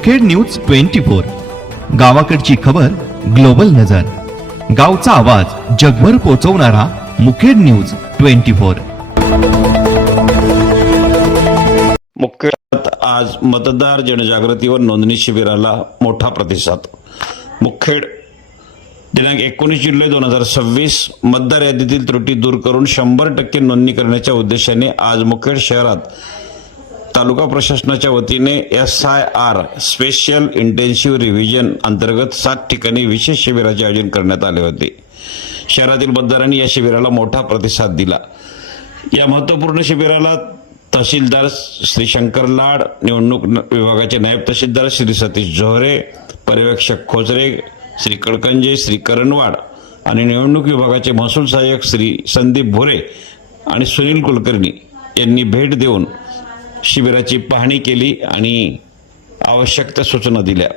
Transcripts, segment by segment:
Mukhed news 24, गावाकडची खबर global नजर, गावचा आवाज जगभर पोहोचवणारा मुखेड न्यूज 24। मुखेड आज मतदार जनजागृती व नोंदणी शिबिराला मोठा प्रतिसाद। मुखेड दिनांक 19 जुलै 2026 मतदार यादीतील त्रुटी दूर करून 100% नोंदणी करण्याच्या उद्देशाने आज मुखेड शहरात तालुका प्रशासनाच्या वतीने SIR स्पेशल इंटेन्सिव्ह रिव्हिजन अंतर्गत 7 ठिकाणी विशेष शिबिराचे आयोजन करण्यात आले होते। शहरातील मतदारांनी या शिबिराला मोठा प्रतिसाद दिला। या महत्त्वपूर्ण शिबिराला तहसीलदार श्री शंकर लाड, निवडणूक विभागाचे नायब तहसीलदार श्री सतीश जोहरे, पर्यवेक्षक खोजरे श्री कडकंजे, श्री करणवाड आणि निवडणूक विभागाचे महसूल सहाय्यक श्री संदीप भोरे आणि सुनील कुलकर्णी यांनी भेट देऊन शिबिराची पाहणी केली आणि आवश्यक त्या सूचना दिल्या।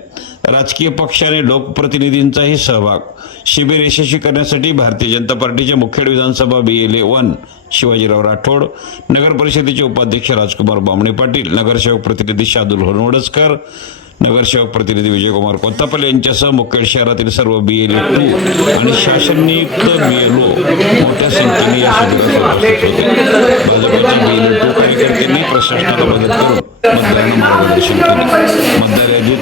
राजकीय पक्ष आणि लोकप्रतिनिधींचाही सहभाग। शिबिर यशस्वी करण्यासाठी भारतीय जनता पार्टीचे मुखेड विधानसभा BLA-1 शिवाजीराव राठोड, नगर परिषदेचे उपाध्यक्ष राजकुमार बामणे पाटील, नगरसेवक प्रतिनिधी शादुल होनवडसकर, नगरसेवक प्रतिनिधी विजयकुमार कोत्तापल्ले यांच्यासह मुखेड शहरातील सर्व BLA-2 आणि शासन नियुक्त BLO मोठ्या संख्येने या शिबिरात उपस्थित होते। भाजपच्या BLA-2 कार्यकर्त्यांनी प्रशासनाला मदत करून मतदारांना मार्गदर्शन केले। मतदार यादीत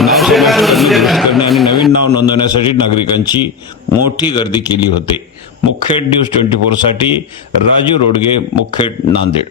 नाव समाविष्ट करणे आणि नवीन नाव नोंदवण्यासाठी नागरिकांची मोठी गर्दी केली होती। मुखेड न्यूज 24 साठी राजू रोडगे, मुखेड, नांदेड।